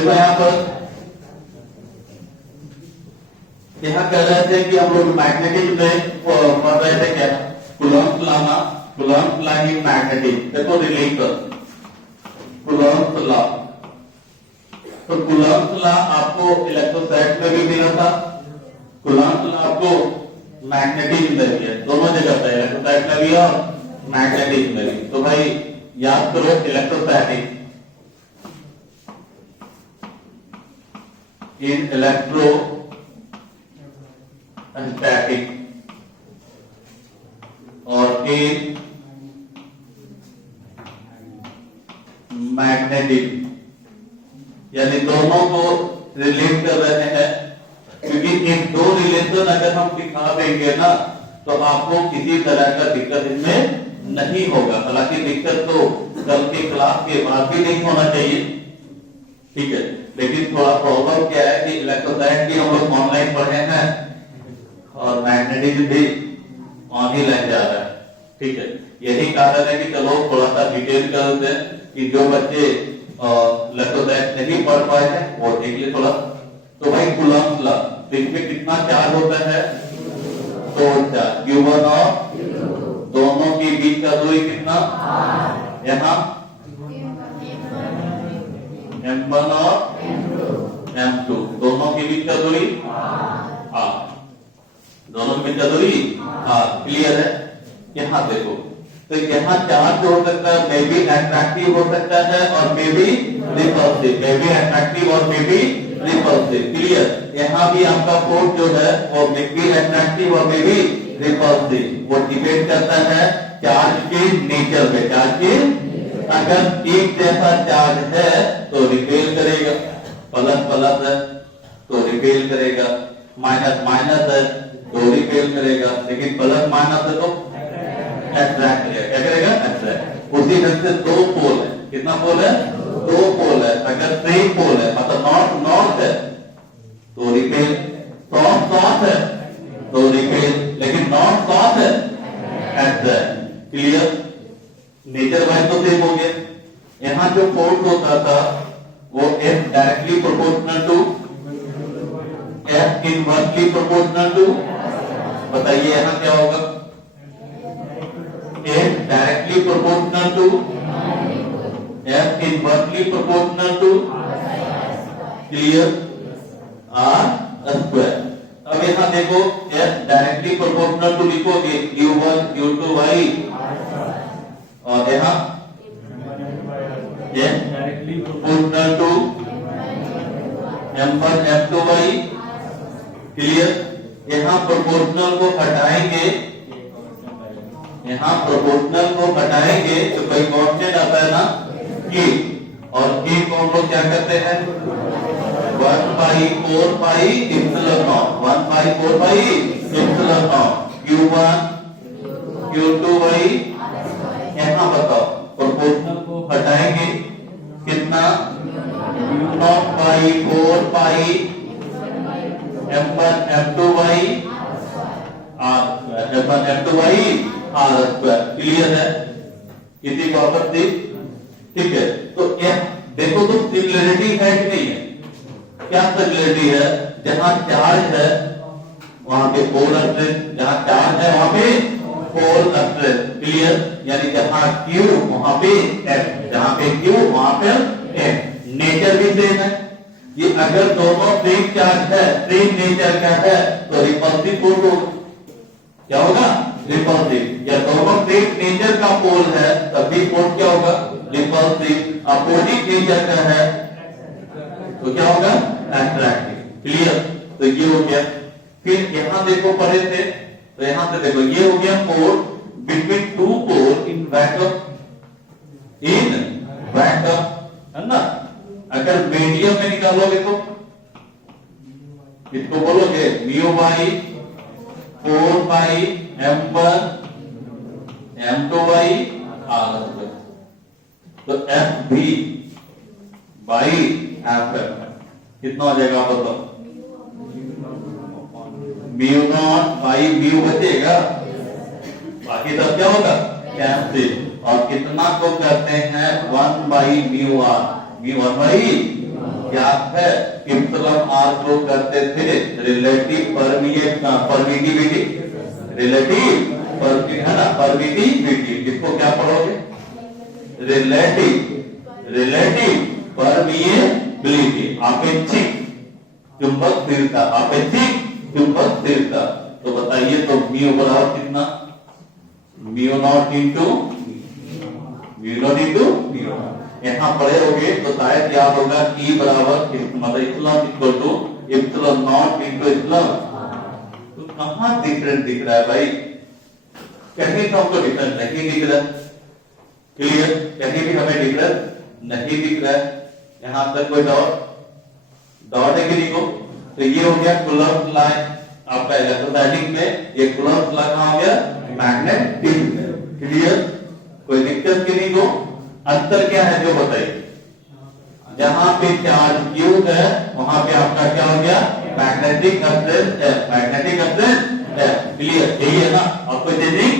देखो यहाँ पर यहाँ कह रहे थे कि हम लोग मैग्नेटिक में पढ़ रहे थे क्या, कूलम्ब लाना, कूलम्ब लॉ इन मैग्नेटिक। देखो रिलेटर कूलम्ब लॉ, तो कूलम्ब लॉ आपको इलेक्ट्रोस्टैटिक में भी मिला था, कूलम्ब लॉ आपको मैग्नेटिक में भी है, दोनों जगह पे इलेक्ट्रोस्टैटिक में भी और मैग्नेटिक में भी। तो भाई याद करो इलेक्ट्रोस्टैटिक, इन इलेक्ट्रोस्टैटिक और इन मैग्नेटिक, यानी दोनों को रिलेट कर रहे हैं, क्योंकि एक दो रिलेशन अगर हम दिखा देंगे ना तो आपको किसी तरह का दिक्कत इसमें नहीं होगा। हालांकि दिक्कत तो कल के क्लास के बाद भी नहीं होना चाहिए, ठीक है, लेकिन थोड़ा प्रॉब्लम क्या है कि इलेक्ट्रोस्टैटिक हम लोग ऑनलाइन पढ़े हैं और मैग्नेटिक भी ऑनलाइन जा रहा है, ठीक है। यही कारण है कि चलो थोड़ा सा डिटेल कर देते हैं कि जो बच्चे इलेक्ट्रोस्टैटिक नहीं पढ़ पाए हैं वो देख ले थोड़ा। तो भाई कूलम्ब लॉ, इसमें कितना चार्ज होता है, 2 चार्ज, Q1 और दोनों के बीच का दूरी कितना, यहाँ M1 और M2 दोनों के बीच का दूरी R, दोनों के बीच का दूरी R, क्लियर है। यहाँ देखो, तो यहाँ चार्ज हो सकता है, मे बी अट्रैक्टिव हो सकता है और may be repulsive, may be attractive और मे बी रिपल्सिव, क्लियर। यहाँ भी आपका फोर्स जो है वो मे बी अट्रैक्टिव और मे बी रिपल्सिव, वो डिपेंड करता है चार्ज के नेचर पे। चार्ज के अगर एक जैसा चार्ज है तो रिपेल करेगा, प्लस प्लस है तो रिपेल करेगा, माइनस माइनस है तो रिपेल करेगा, लेकिन प्लस माइनस है तो अट्रैक्ट करेगा। क्या करेगा, अट्रैक्ट। उसी ढंग से दो पोल है, कितना पोल है, 2 पोल है, अगर सेम पोल है मतलब नॉर्थ नॉर्थ है तो रिपेल, साउथ साउथ है तो रिपेल, लेकिन नॉर्थ साउथ है अट्रैक्ट, क्लियर। नेचर वाइज तो सेम हो गया। यहाँ जो फोर्स होता था वो F directly proportional to F inversely proportional to, बताइए यहाँ क्या होगा, F directly proportional to F inversely proportional to, clear, R square. अब यहाँ देखो F डायरेक्टली प्रोपोर्शनल टू लिखोगे Q1 Q2 y, और यहाँ F directly proportional to M1 M2 y, clear. यहाँ प्रोपोर्शनल को हटाएंगे, यहाँ प्रोपोर्शनल को हटाएंगे तो कोई कांस्टेंट आता है ना K, और K को हम लोग क्या करते हैं 1/4 pi epsilon not, 1/4 pi epsilon not Q1 Q2 y। यहाँ बताओ प्रोपोर्शनल को हटाएंगे कितना, 0/4 पाई M1 M2 y R square, M1 M2 y R square, clear है। इसी का आपत्ति, ठीक है। तो देखो तो सिमिलरिटी है कि नहीं है, क्या सिमिलरिटी है, जहां चार्ज है वहां पे पोल स्ट्रेस, जहां चार्ज है वहां पे पोल स्ट्रेस, क्लियर। यानी जहां Q वहां पे F, जहां पे Q वहां पे F, नेचर भी सेम है। ये अगर दोनों सेम चार्ज है, सेम नेचर का है तो रिपल्सिव फोर्स होगा, क्या होगा, रिपल्सिव। या दोनों सेम नेचर का पोल है तब भी फोर्स क्या होगा, रिपल्सिव। अपोजिट नेचर का है तो क्या होगा, अट्रैक्टिव, क्लियर। तो ये हो गया। फिर यहां देखो पढ़े थे, तो यहां से देखो ये हो गया force between 2 pole in vacuum, है ना। अगर मीडियम में निकालोगे तो इसको बोलोगे mu by 4 pi M1 M2 by R square. तो F भी बाई F कितना हो जाएगा बताओ, म्यू नॉट बाई म्यू बचेगा, बाकी सब क्या होगा, कैंसिल। और कितना को करते हैं 1 by mu r, mu 1 by ज्ञात है। इप्सिलॉन आर को करते थे रिलेटिव परमिटिविटी, है ना, परमिटिविटी। इसको क्या पढ़ोगे? रिलेटिव परमिएबिलिटी, अपेक्षिक चुंबक स्थिरता, अपेक्षिक चुंबक स्थिरता। तो बताइए, तो म्यू बराबर कितना? Mu naught into mu. यहाँ पढ़े होगे तो शायद याद होगा E बराबर मतलब epsilon equal to epsilon naught into epsilon. तो कहाँ डिफरेंट दिख रहा है भाई? कहीं तो हमको डिफरेंट नहीं दिख रहा। क्लियर? कहीं भी हमें डिफरेंट नहीं दिख रहा है। यहाँ तक कोई डॉट है कि नहीं को? तो ये हो गया कूलम्ब लाइन आपका इलेक्ट्रोस्टैटिक में। ये कूलम्ब लॉ कहाँ हो गया? मैग्नेटिक में। क्लियर? कोई दिक्कत की नहीं को? अंतर क्या है जो बताइए? जहां पे चार्ज Q है वहां पे आपका क्या हो गया? मैग्नेटिक अप्रेंस है, मैग्नेटिक अप्रेंस है। क्लियर? यही है ना, और कोई चेंजिंग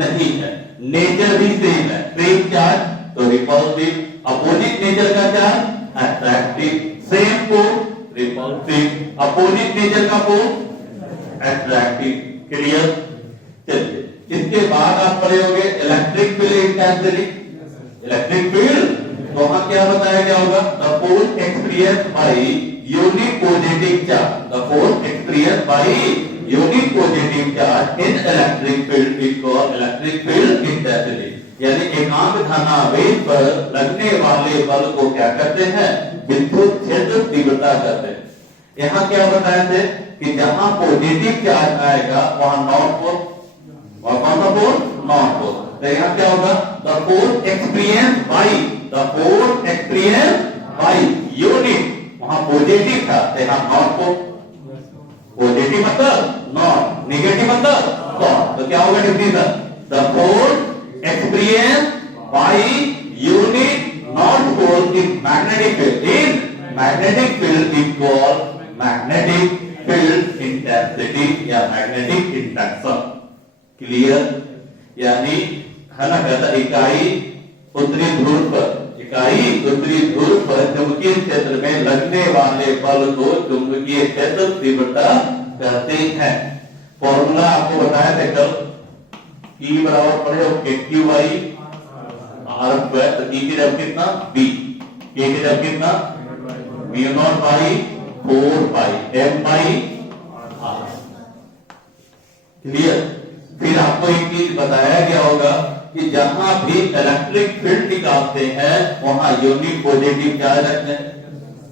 नहीं है। नेचर भी सेम है, सेम चार्ज तो रिपल्सिव, अपोजिट नेचर का charge attractive, same force repulsive, opposite nature का फोर्स अट्रैक्टिव। क्लियर? चलिए, इसके बाद आप पढ़े होंगे electric field intensity. Electric field तो वहां क्या बताया गया होगा? The force experience by unit positive charge, the force experience by unit positive charge in electric field is called electric field intensity. यानी एकांक धनावेश पर लगने वाले बल को क्या कहते हैं? विद्युत क्षेत्र तीव्रता कहते हैं। यहाँ क्या बताया थे कि जहां पॉजिटिव चार्ज आएगा वहां नॉट फोर्स, और कौन सा फोर्स? Not force. तो यहाँ क्या होगा? The force experience by unit, वहां पॉजिटिव था तो यहाँ नॉट फोर्स। पॉजिटिव मतलब नॉट, नेगेटिव मतलब नॉट। तो क्या होगा definition? The force experience by unit not force in magnetic field, in magnetic field is called magnetic field intensity या मैग्नेटिक इंडक्शन। क्लियर? यानी है ना, कहता इकाई उत्तरी ध्रुव पर, इकाई उत्तरी ध्रुव पर चुंबकीय क्षेत्र में लगने वाले बल को चुंबकीय क्षेत्र तीव्रता कहते हैं। फॉर्मूला आपको बताया था कल, E बराबर पढ़े हो KQ बाई R स्क्वायर। तो E की जगह कितना? B, K की जगह कितना? Mu naught by 4 pi M by R। Clear? फिर आपको एक चीज बताया गया होगा कि जहां भी इलेक्ट्रिक फील्ड निकालते हैं वहां यूनिट पॉजिटिव चार्ज रखते हैं,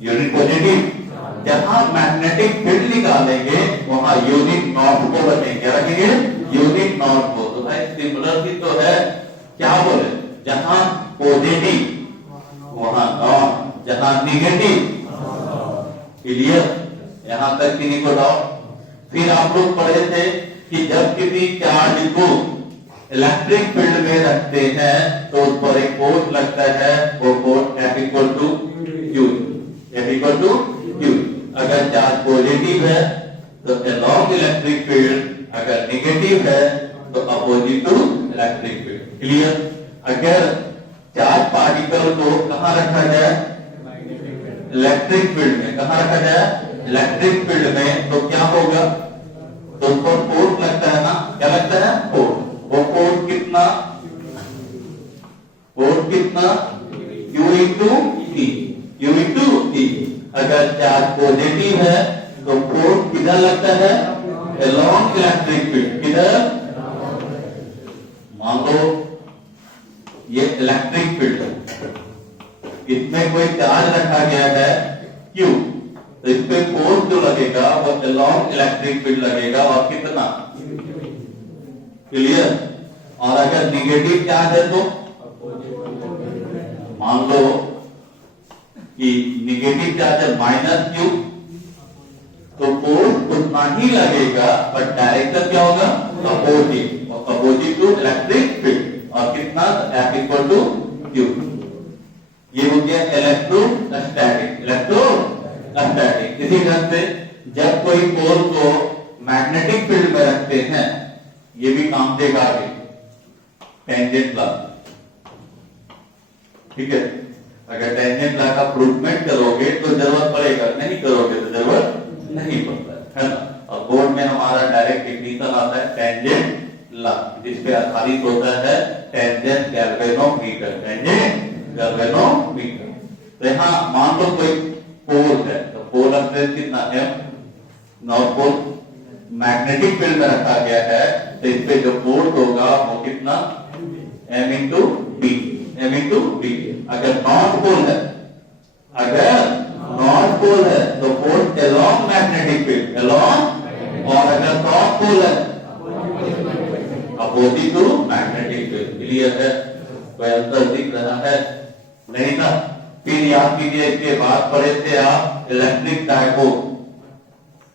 यूनिट पॉजिटिव। जहां मैग्नेटिक फील्ड निकालेंगे वहां यूनिट नॉट को रखेंगे, क्या रखेंगे? यूनिट नॉट को। तो भाई सिमिलर ही तो है, क्या बोले? जहां पॉजिटिव वहां नॉट, जहां नेगेटिव। क्लियर? यहां तक किन्हीं को डाउट? फिर आप लोग पढ़े थे कि जब किसी चार्ज को इलेक्ट्रिक फील्ड में रखते हैं तो उस पर एक फोर्स लगता है, वो force F equal to Q, F equal to Q। अगर चार्ज पॉजिटिव है तो अलोंग इलेक्ट्रिक फील्ड, अगर नेगेटिव है तो opposite to electric field. Clear? अगर चार्ज पार्टिकल को कहां रखा जाए? इलेक्ट्रिक फील्ड में। कहां रखा जाए? इलेक्ट्रिक फील्ड में। तो क्या होगा? तो उस पर फोर्स लगता है ना, क्या लगता है? फोर्स। वो फोर्स कितना? फोर्स कितना? Q into E, Q into E। अगर चार्ज पॉजिटिव है तो फोर्स किधर लगता है? Along electric field. किधर? मान लो ये इलेक्ट्रिक फील्ड है, इसमें कोई चार्ज रखा गया है Q, तो इस पे फोर्स जो लगेगा वो अलोंग इलेक्ट्रिक फील्ड लगेगा। और कितना? क्लियर? और अगर नेगेटिव चार्ज है तो मान लो कि नेगेटिव चार्ज है -Q, तो फोर्स उतना ही लगेगा पर डायरेक्शन क्या होगा? अपोजिट, और अपोजिट टू इलेक्ट्रिक फील्ड। और कितना? F equal to Q। ये हो गया इलेक्ट्रोस्टैटिक, इलेक्ट्रोस्टैटिक। इसी ढंग से जब कोई पोल को मैग्नेटिक फील्ड में रखते हैं, ये भी काम देगा आगे, टेंजेंट लॉ। ठीक है? अगर टेंजेंट लॉ का प्रूवमेंट करोगे तो जरूरत पड़ेगा, नहीं करोगे तो जरूरत नहीं पड़ता है ना। और बोर्ड में हमारा डायरेक्ट डिफिनेशन आता है टेंजेंट लॉ, जिस पे आधारित होता है टेंजेंट गैल्वेनोमीटर, टेंजेंट गैल्वेनोमीटर। तो यहाँ मान लो कोई पोल है, तो पोल स्ट्रेस कितना है, नॉर्थ पोल मैग्नेटिक फील्ड में रखा गया है, तो इस पे जो फोर्स होगा वो कितना, m into b, m into b. अगर नॉर्थ पोल है, अगर नॉर्थ पोल है तो force along magnetic field, along, और अगर साउथ पोल है opposite to magnetic field. Clear है? कोई आंसर दिख रहा है? नहीं ना? फिर याद कीजिए, इसके बाद पढ़े थे आप electric dipole,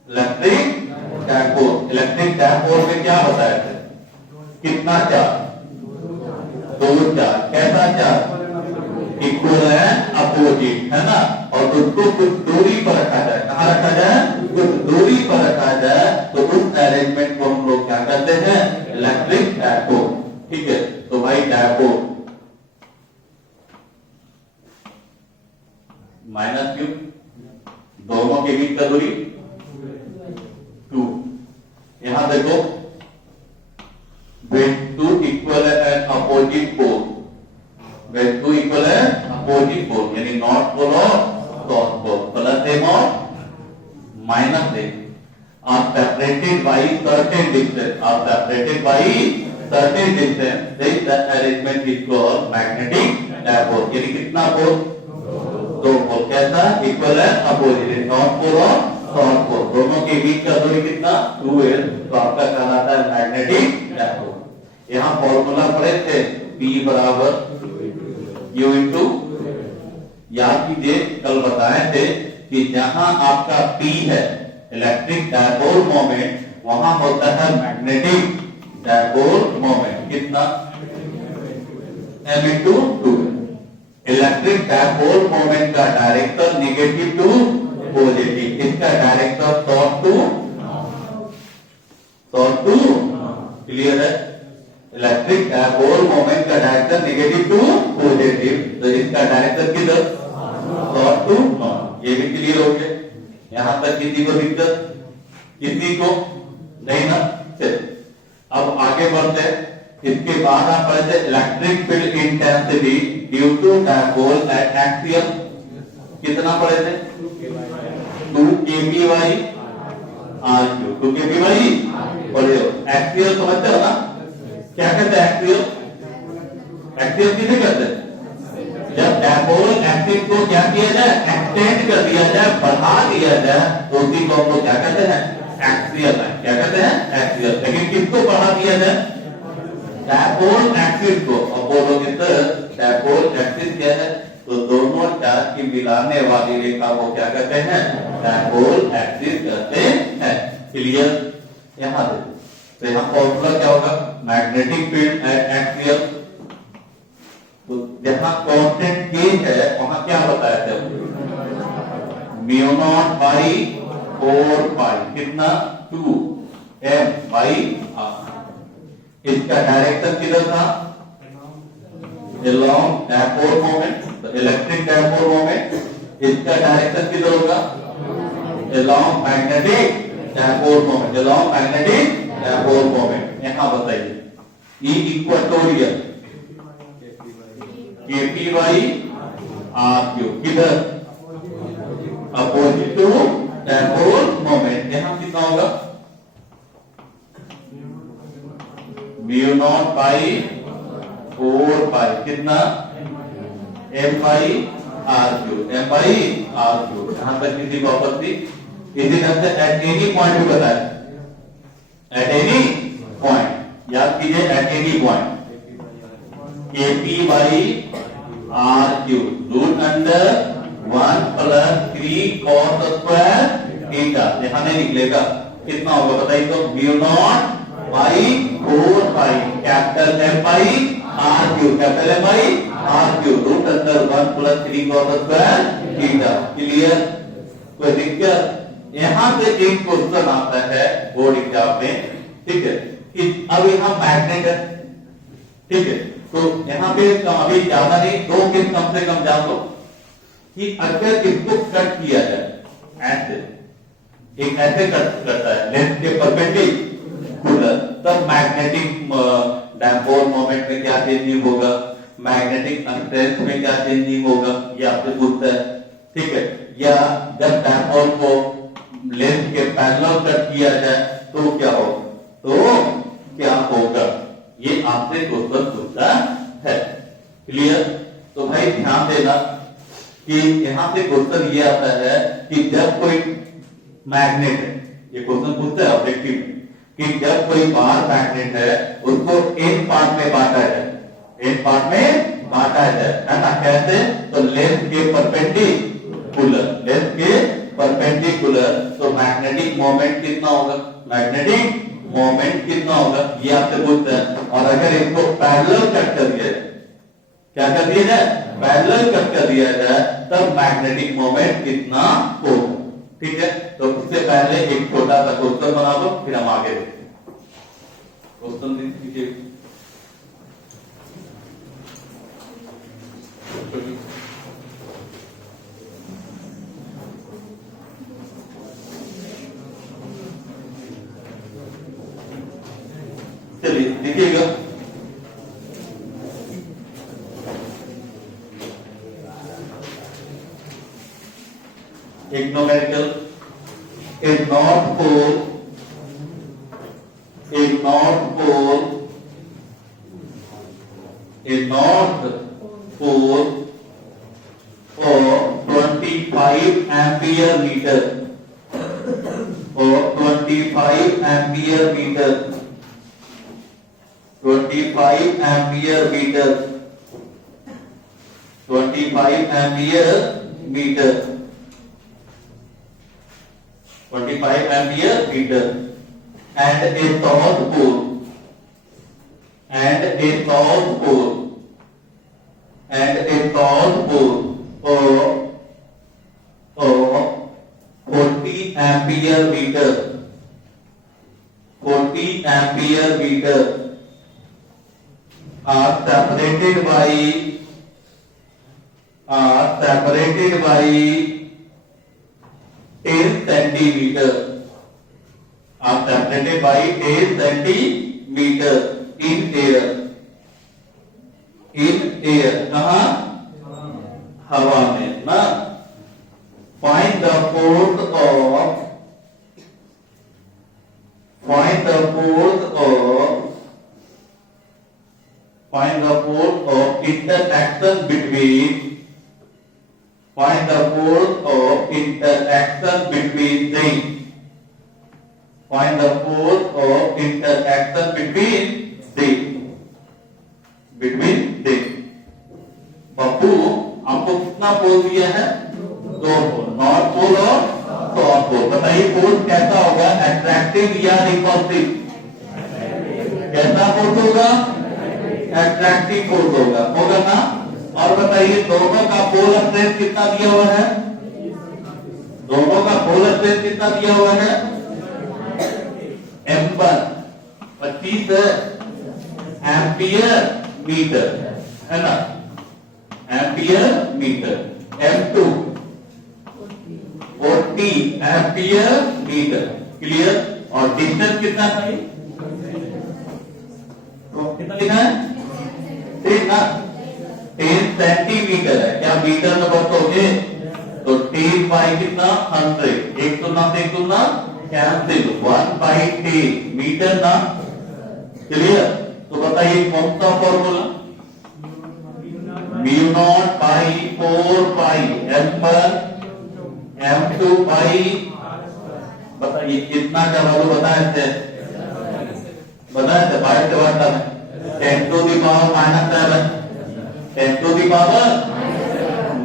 electric dipole. Electric dipole में क्या बताया थे, कितना चार्ज, दो चार्ज, कैसा चार्ज, इक्वल है, अपोजिट है ना, और उसको कुछ दूरी पर रखा जाए, कहाँ रखा जाए, कुछ दूरी पर रखा जाए, तो उस अरेंजमेंट को हम लोग क्या करते हैं, इलेक्ट्रिक डायपोल। ठीक है, तो भाई डायपोल माइनस क्यू, दोनों के बीच का दूरी 2। यहां देखो when two equal and opposite pole, when two equal and opposite pole, यानी नॉर्थ पोल और साउथ पोल, प्लस m और minus m are separated by certain distance, are separated by certain distance, then the arrangement is called magnetic dipole। यानी कितना पोल, दो पोल, कैसा, equal है, opposite, north pole और south pole, दोनों के बीच का दूरी कितना, 2l, तो आपका कहलाता है मैग्नेटिक डायपोल। यहाँ फॉर्मूला पढ़े थे, P बराबर U इंटू, याद कीजिए कल बताए थे कि जहां आपका P है इलेक्ट्रिक डायपोल मोमेंट, वहां होता है मैग्नेटिक डायपोल मोमेंट, कितना, m into 2। Electric dipole moment का डायरेक्शन नेगेटिव टू पॉजिटिव, इसका डायरेक्शन साउथ टू, क्लियर है? इलेक्ट्रिक डायपोल मोमेंट का डायरेक्शन नेगेटिव टू पॉजिटिव, तो इसका डायरेक्शन किधर, साउथ टू नॉर्थ। ये भी क्लियर हो गया? यहां तक किसी को दिक्कत, किसी को नहीं ना? चलिए अब आगे बढ़ते हैं। इसके बाद आप पढ़े थे electric field intensity due to dipole at axial, कितना पढ़े थे, 2 kb by r3, 2 kb by, और एक्सियल समझते हो ना, क्या कहते हैं एक्सियल, एक्सियल किसे कहते हैं, जब डायपोल एक्सिस को क्या किया जाए, एक्सटेंड कर दिया जाए, बढ़ा दिया जाए, तो उसी को हम लोग क्या कहते हैं, एक्सियल है, क्या कहते हैं, एक्सियल। लेकिन किसको बढ़ा दिया जाए, डायपोल एक्सिस को, और बोलोगे सर डायपोल एक्सिस क्या है, तो दोनों चार्ज की मिलाने वाली रेखा को क्या कहते हैं, डायपोल एक्सिस कहते हैं। क्लियर? यहां देखो, तो यहाँ फॉर्मूला क्या होगा, मैग्नेटिक फील्ड एट एक्सियल, तो जहां कांस्टेंट k है वहां क्या बताया था, म्यू नॉट बाई 4 पाई, कितना, 2 m बाई r। इसका डायरेक्शन किधर था, along डायपोल मोमेंट, तो इलेक्ट्रिक डायपोल मोमेंट, इसका डायरेक्शन किधर होगा, along magnetic dipole moment, along magnetic dipole moment. यहां बताइए E equatorial kp by r3, किधर, अपोजिट टू डायपोल मोमेंट। यहां कितना होगा, म्यू नॉट बाई 4 पाई, कितना, m by r3, m by r3। यहां तक किसी को आपत्ति? इसी तरह से एट एनी पॉइंट भी बताया, एट एनी पॉइंट, याद कीजिए at any point, kp by r3 root under 1 plus 3 cos square theta. यहां नहीं निकलेगा, कितना होगा बताइए तो, mu naught by 4 pi capital M by r3, capital M by r3 root under 1 plus 3 cos square theta. Clear? कोई दिक्कत? यहां से एक क्वेश्चन आता है बोर्ड एग्जाम में, ठीक है, अब यहाँ मैग्नेट है, ठीक है, तो यहाँ पे अभी ज्यादा नहीं, 2 केस कम से कम जान लो, कि अगर इसको कट किया जाए ऐसे, एक ऐसे कट करता है लेंथ के परपेंडिकुलर, तब मैग्नेटिक डायपोल मोमेंट में क्या चेंजिंग होगा, मैग्नेटिक स्ट्रेंथ में क्या चेंजिंग होगा, ये आपसे पूछता है। ठीक है, या जब डायपोल को लेंथ के पैरेलल कट किया जाए तो क्या होगा, तो क्या होगा, ये आपसे क्वेश्चन पूछता है। क्लियर? तो भाई ध्यान देना कि यहां से क्वेश्चन ये आता है कि जब कोई मैग्नेट है, ये क्वेश्चन पूछता है ऑब्जेक्टिव कि जब कोई बार मैग्नेट है उसको एन पार्ट में बांटा जाए, एन पार्ट में बांटा जाए, है ना, कैसे, तो लेंथ के परपेंडिकुलर, लेंथ के परपेंडिकुलर, तो मैग्नेटिक मोमेंट कितना होगा, मैग्नेटिक मोमेंट कितना होगा, ये आपसे पूछता है। और अगर इसको पैरेलल कट कर दिया जाए, क्या कर दिया जाए, पैरेलल कट कर दिया जाए, तब मैग्नेटिक मोमेंट कितना होगा। ठीक है, तो उससे पहले एक छोटा सा क्वेश्चन बना दो, फिर हम आगे देखते हैं। क्वेश्चन दीजिए। चलिए देखिएगा, एक numerical, a north pole a north pole of 25 ampere meter, or 25 ampere meter, 25 ampere meter, 25 ampere meter, 25 ampere meter, and a south pole, and a south pole, and a south pole of 40 ampere meter, 40 ampere meter, are separated by 10 centimeter, are separated by 10 centimeter in air, कहा, हवा में ना। Find the force of interaction between them। Pappu आपको कितना पोल दिया है, 2 पोल, north pole और south pole. बताइए फोर्स कैसा होगा, अट्रैक्टिव या रिपल्सिव, कैसा फोर्स होगा, अट्रैक्टिव फोर्स होगा ना। और बताइए दोनों का पोल स्ट्रेंथ कितना दिया हुआ है, दोनों का पोल स्ट्रेंथ कितना दिया हुआ है, M1 25 एम्पियर मीटर, है ना, ampere metre, M2 40 ampere metre. Clear? और डिस्टेंस कितना था, तो कितना लिखा है, 10 सेंटीमीटर है, क्या मीटर में बदलोगे तो 10 बाई कितना 100, एक सुनना से एक सुनना कैंसिल, 1 बाई 10 मीटर ना। क्लियर? तो बताइए कौन सा formula, mu naught by 4 pi M1 M2 by, बताइए कितना का वैल्यू बताए थे, बाईस से बढ़ता है 10 to the power -7, 10 to the power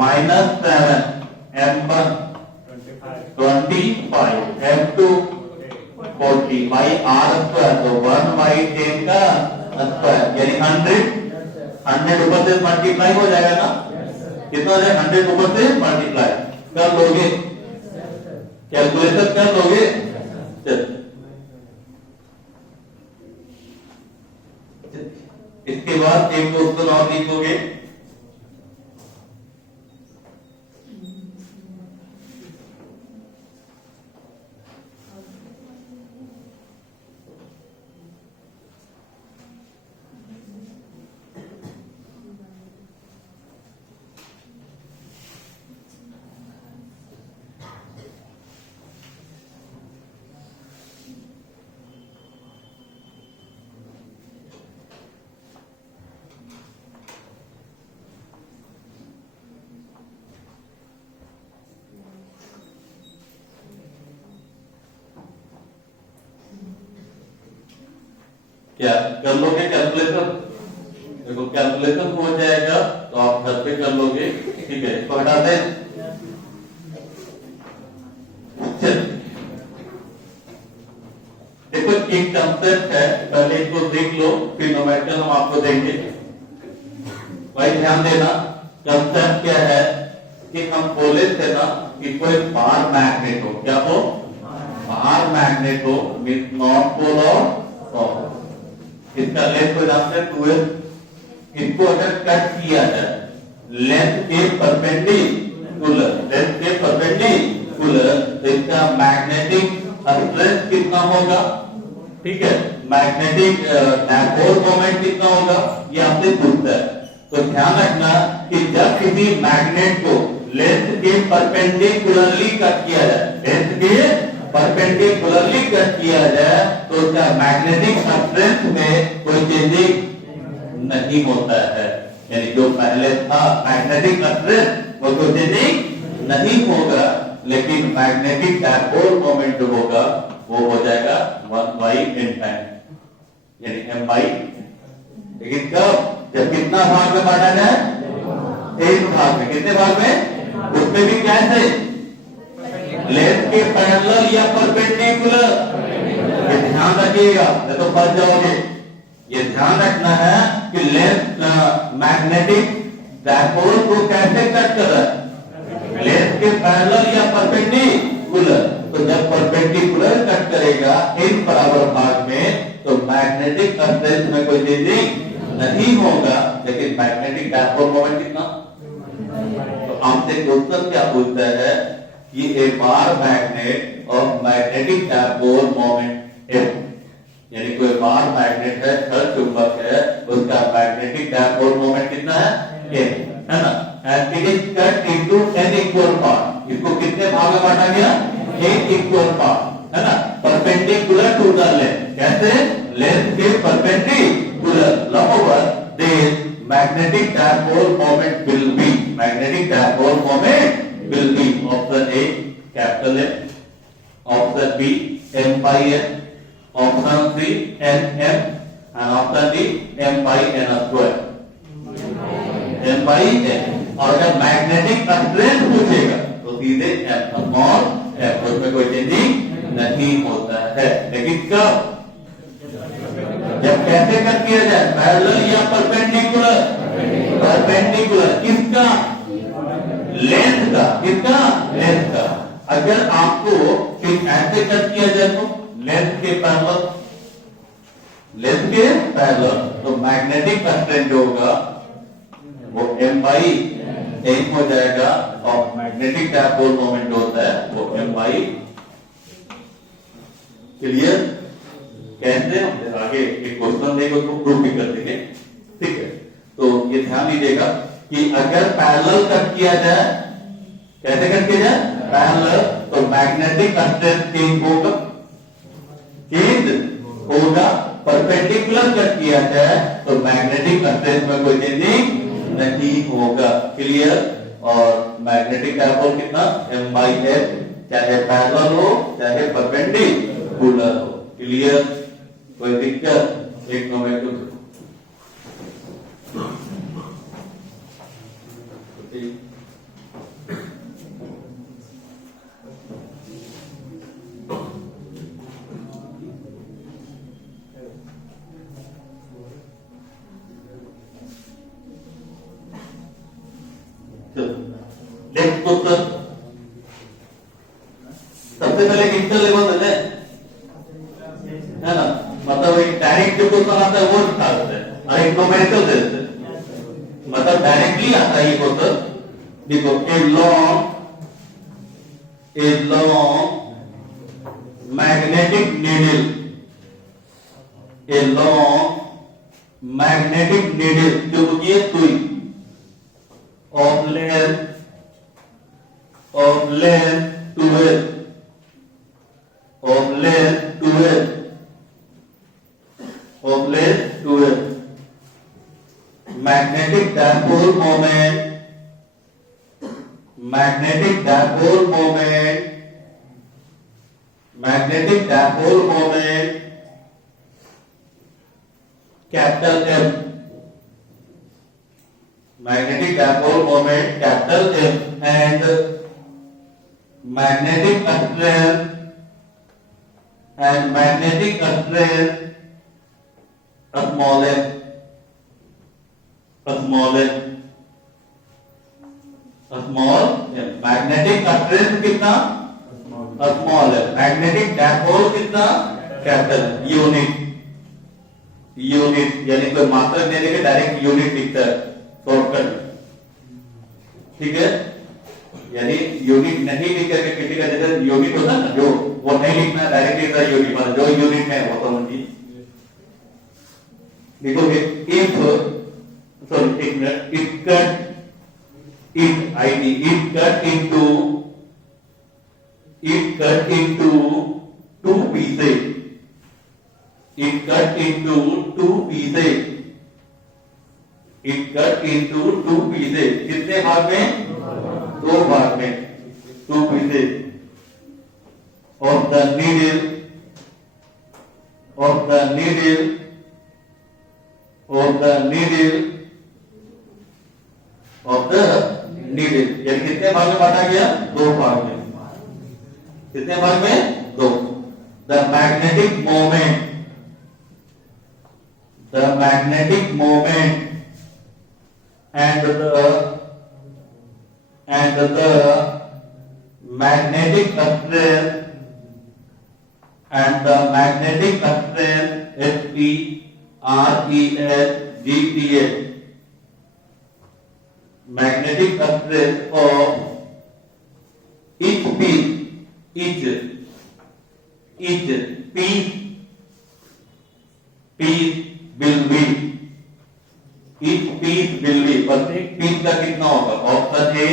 -7, M1 25 M2 40 by R square, तो 1 बाई 10 का स्क्वायर, यानी 100 ऊपर से मल्टीप्लाई हो जाएगा ना, कितना हो जाएगा, 100 ऊपर से मल्टीप्लाई कर लोगे, कैलकुलेशन कर लोगे। इसके बाद एक क्वेश्चन और लिखोगे, क्या कर लोगे कैलकुलेशन? देखो कैलकुलेशन हो जाएगा तो आप घर पे कर लोगे, ठीक है। इसको हटा दें। देखो एक कंसेप्ट है, पहले इसको देख लो, फिर न्यूमेरिकल हम आपको देंगे। भाई ध्यान देना, कंसेप्ट क्या है कि हम बोले थे ना कि कोई बार मैग्नेट हो, क्या हो? बार मैग्नेट हो, मींस नॉर्थ पोल और साउथ। इसका लेंथ को जानते हैं 2l। इसको अगर कट किया जाए लेंथ के परपेंडिकुलर, लेंथ के परपेंडिकुलर, तो इसका मैग्नेटिक स्ट्रेंथ कितना होगा? ठीक है, मैग्नेटिक डायपोल मोमेंट कितना होगा, ये आपसे पूछता है। तो ध्यान रखना कि जब किसी मैग्नेट को लेंथ के परपेंडिकुलरली कट किया जाए, लेंथ के परपेंडिकुलरली कट किया जाए, तो उसका मैग्नेटिक स्ट्रेंथ में कोई चेंजिंग नहीं होता है। यानी जो पहले था मैग्नेटिक स्ट्रेंथ वो कोई चेंजिंग नहीं होगा, लेकिन मैग्नेटिक डायपोल मोमेंट जो होगा वो हो जाएगा 1/n टाइम, यानी m बाई। लेकिन कब? जब कितना भाग में बांटा जाए? एक भाग में। कितने भाग में? उसमें भी कैसे? लेंथ के पैरेलल या परपेंडिकुलर, ये ध्यान रखिएगा, नहीं तो फंस जाओगे। ये ध्यान रखना है कि लेंथ मैग्नेटिक डायपोल को कैसे कट कर रहा है? लेंथ के पैरेलल या परपेंडिकुलर। तो जब परपेंडिकुलर कट करेगा इन बराबर भाग में, तो मैग्नेटिक स्ट्रेंथ में कोई चेंजिंग नहीं होगा, लेकिन मैग्नेटिक डायपोल मोमेंट कितना? तो हमसे क्वेश्चन क्या पूछता है कि ए बार मैग्नेट और मैग्नेटिक डायपोल मोमेंट है, यानी कोई बार मैग्नेट है, छड़ चुंबक है, उसका मैग्नेटिक डायपोल मोमेंट कितना है? है ना? And it is cut into n equal part. इसको कितने भाग में बांटा गया? एक इक्वल पार्ट, है ना? Perpendicular to the length. कैसे? लेंथ के परपेंडिकुलर लंबवत, then magnetic dipole moment will be, magnetic dipole moment will be option A capital M, option B M by N, option C N M, and option D M by N square, M by N। और अगर magnetic strength पूछेगा तो सीधे M upon M, उसमें कोई changing नहीं होता है। लेकिन कब? जब कैसे कट किया जाए? पैरेलल या परपेंडिकुलर? परपेंडिकुलर। किसका? लेंथ का। किसका? लेंथ का। अगर आपको सिर्फ ऐसे कट किया जाए तो लेंथ के पैरेलल, लेंथ के पैरेलल, तो मैग्नेटिक स्ट्रेंथ जो होगा वो m बाई n हो जाएगा, और मैग्नेटिक डायपोल मोमेंट जो होता है वो m बाई। क्लियर? कैसे? हम आगे एक क्वेश्चन देंगे, उसको प्रूव भी कर देंगे, ठीक है। तो ये ध्यान दीजिएगा कि अगर पैरेलल कट किया जाए, कैसे कट किया जाए? पैरेलल, तो मैग्नेटिक स्ट्रेंथ चेंज होगा, चेंज होगा। परपेंडिकुलर कट किया जाए तो मैग्नेटिक स्ट्रेंथ में कोई चेंजिंग नहीं होगा। क्लियर? और मैग्नेटिक डायपोल कितना? m बाई n, चाहे पैरेलल हो चाहे परपेंडिकुलर हो। क्लियर? कोई दिक्कत? एक नंबर नेक्स्ट क्वेश्चन। सबसे पहले इंटर लेवल देते हैं, है ना? मतलब एक डायरेक्ट जो क्वेश्चन आता है वो दिखा देते हैं, और एक न्यूमेरिकल दे देते हैं। मतलब डायरेक्टली आता है ये क्वेश्चन। देखो, a long magnetic needle, a long magnetic needle, चुंबकीय सुई of length 12, of length 12, magnetic dipole moment, magnetic dipole moment, magnetic dipole moment capital m, magnetic dipole moment capital m and magnetic strength small m, magnetic strength कितना small है, magnetic dipole कितना capital, unit यानी कोई मात्रक देने के direct unit लिखता है शॉर्टकट, ठीक है। यानी यूनिट नहीं लिख करके किसी का जैसे यूनिट होता है ना, जो वो नहीं लिखना है, डायरेक्ट लिखना है यूनिट, मतलब जो यूनिट है वो समझिए। लिखोगे इफ सॉरी एक minute, it cut into two pieces, it cut into two pieces, कितने भाग में, दो भाग में, two pieces of the needle यानी कितने भाग में बांटा गया, दो भाग में, कितने भाग में, दो। The magnetic moment and the magnetic strength SPRESGTH, magnetic strength of each piece will be प्रत्येक पीस का कितना होगा, option a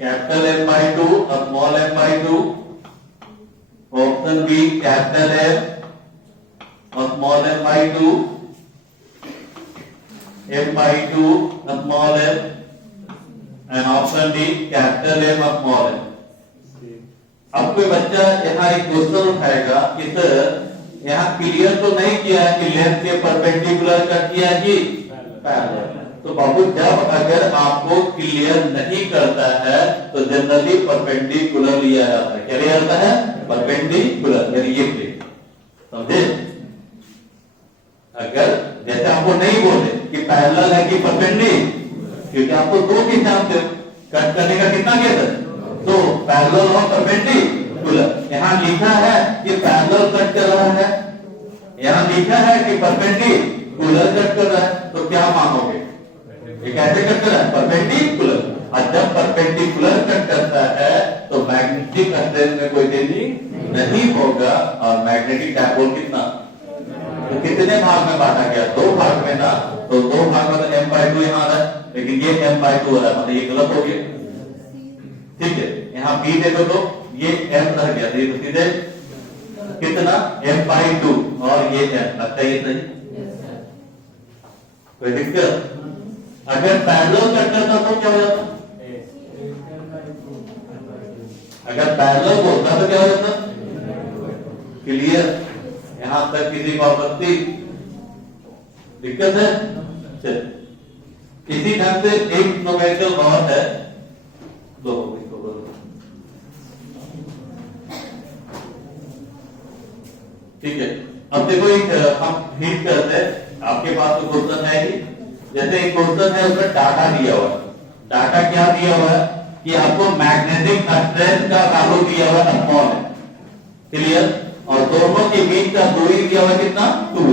capital M by 2 और small m by 2, option b capital M और small m by 2, m by 2 और small m, and option d capital M और small m। अब कोई बच्चा यहाँ एक क्वेश्चन उठाएगा कि सर यहाँ क्लियर तो नहीं किया है कि लेंथ के परपेंडिकुलर कट किया कि पैरेलल, तो बाबू जब अगर आपको क्लियर नहीं करता है तो जनरली परपेंडिकुलर लिया जाता है। क्या लिया जाता है, परपेंडिकुलर, यानी ये प्लेट, समझे। अगर जैसे आपको नहीं बोले कि पैरेलल है कि परपेंडिकुलर, क्योंकि आपको दो के हिसाब से कट करने का कितना केस है, तो पैरेलल और परपेंडिकुलर। यहाँ लिखा है कि पैरेलल कट कर रहा है, यहाँ लिखा है कि परपेंडिकुलर कट कर रहा है, तो क्या मानोगे, ये कैसे कट कर रहा है, परपेंडिकुलर। और जब परपेंडिकुलर कट करता है तो मैग्नेटिक स्ट्रेंथ में कोई चेंजिंग नहीं होगा, और मैग्नेटिक डायपोल कितना, तो कितने भाग में बांटा गया, दो भाग में ना, तो दो भाग में तो m by 2 यहाँ आ रहा है, लेकिन ये m by 2 आ रहा है, मतलब ये गलत हो गया, ठीक है। यहाँ b देखो तो ये m रह गया, तो सीधे कितना m by 2 और ये m, लगता है ये सही, कोई दिक्कत। अगर पैरेलल कट करता तो क्या हो जाता, अगर पैरेलल होता तो क्या हो जाता, क्लियर। यहां तक किसी को आपत्ति दिक्कत है, चल इसी ढंग से एक न्यूमेरिकल और है, दो ठीक है। अब देखो एक हम हिट करते हैं, आपके पास तो क्वेश्चन है ही, जैसे एक क्वेश्चन है उसमें डाटा दिया हुआ है, डाटा क्या दिया हुआ है कि आपको मैग्नेटिक स्ट्रेंथ का वैल्यू दिया हुआ है स्मॉल है, क्लियर, और दोनों के बीच का दूरी दिया हुआ कितना 2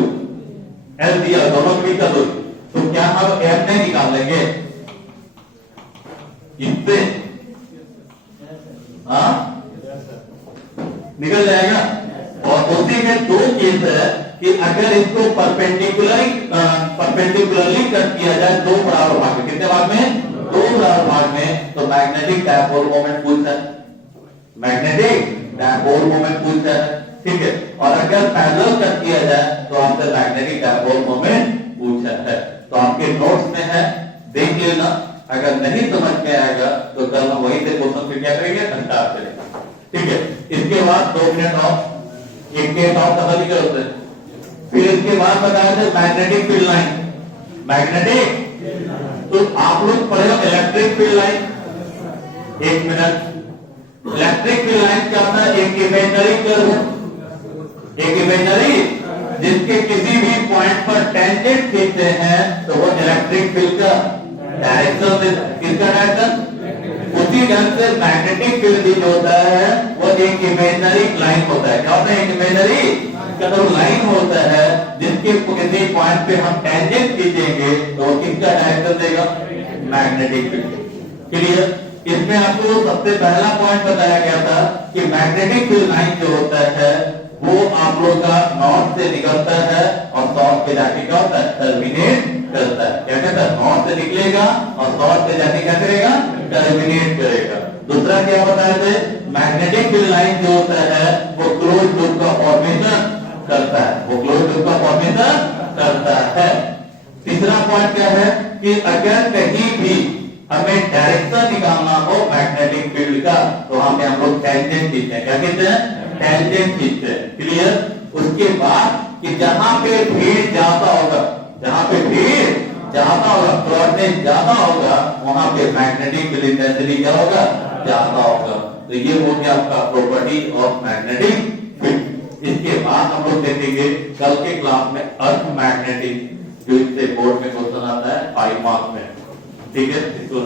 L दिया, दोनों के बीच का दूरी, तो क्या हम M नहीं निकाल लेंगे इससे, हाँ निकल जाएगा। और उसी में दो केस है कि अगर इसको परपेंडिकुलरली कट किया जाए दो बराबर भाग में, कितने भाग में, दो बराबर भाग में, तो मैग्नेटिक डायपोल मोमेंट पूछता है, मैग्नेटिक डायपोल मोमेंट पूछता है, ठीक है। और अगर पैरेलल कट किया जाए तो आपसे मैग्नेटिक डायपोल मोमेंट पूछा है, तो आपके नोट्स में है, देख लेना। अगर नहीं समझ में आएगा तो कल हम वही से क्वेश्चन फिर क्या करेंगे, स्टार्ट करेंगे, ठीक है। इसके बाद 2 मिनट ऑफ, एक मिनट ऑफ खत्म ही करते हैं। फिर इसके बाद बताया था मैग्नेटिक फील्ड लाइन, मैग्नेटिक, तो आप लोग पढ़े हो इलेक्ट्रिक फील्ड लाइन। एक मिनट, इलेक्ट्रिक फील्ड लाइन क्या होता है? एक इमेजिनरी कर्व है, एक इमेजिनरी जिसके किसी भी पॉइंट पर टेंजेंट खींचते हैं तो वो इलेक्ट्रिक फील्ड का डायरेक्शन, किसका डायरेक्शन? उसी ढंग से मैग्नेटिक फील्ड जो होता है वो एक इमेजिनरी लाइन होता है। क्या होता है? एक इमेजिनरी लाइन होता है जिसके किसी पॉइंट पे हम टेंजेंट खींचेंगे तो किसका डायरेक्शन देगा? Magnetic field. क्लियर? इसमें आपको सबसे पहला पॉइंट बताया गया था कि मैग्नेटिक फील्ड लाइन जो होता है वो आप लोग का नॉर्थ से निकलता है और साउथ पे जाके क्या होता है? टर्मिनेट करता है। क्या कहता है? नॉर्थ से निकलेगा और साउथ पे जाके क्या करेगा? टर्मिनेट करेगा। दूसरा क्या बताया थे? मैग्नेटिक फील्ड लाइन जो होता है वो क्लोज लूप का फॉर्मेशन करता है, वो क्लोज लूप का फॉर्मेशन करता है। तीसरा पॉइंट क्या है कि अगर कहीं भी हमें डायरेक्शन निकालना हो मैग्नेटिक फील्ड का तो वहां पे हम लोग टेंजेंट खींचते हैं। क्या कहते हैं? टेंजेंट खींचते हैं। क्लियर? उसके बाद कि जहां पे भीड़ ज्यादा होगा, जहां पे भीड़ ज्यादा होगा, कोऑर्डिनेट ज्यादा होगा, वहां पे मैग्नेटिक फील्ड इंटेंसिटी क्या होगा? ज्यादा होगा। तो ये हो गया आपका प्रॉपर्टी ऑफ मैग्नेटिक फील्ड। इसके बाद हम लोग देखेंगे कल के क्लास में अर्थ मैग्नेटिक, जो इससे बोर्ड में क्वेश्चन आता है 5 मार्क्स में। ठीक है, इसको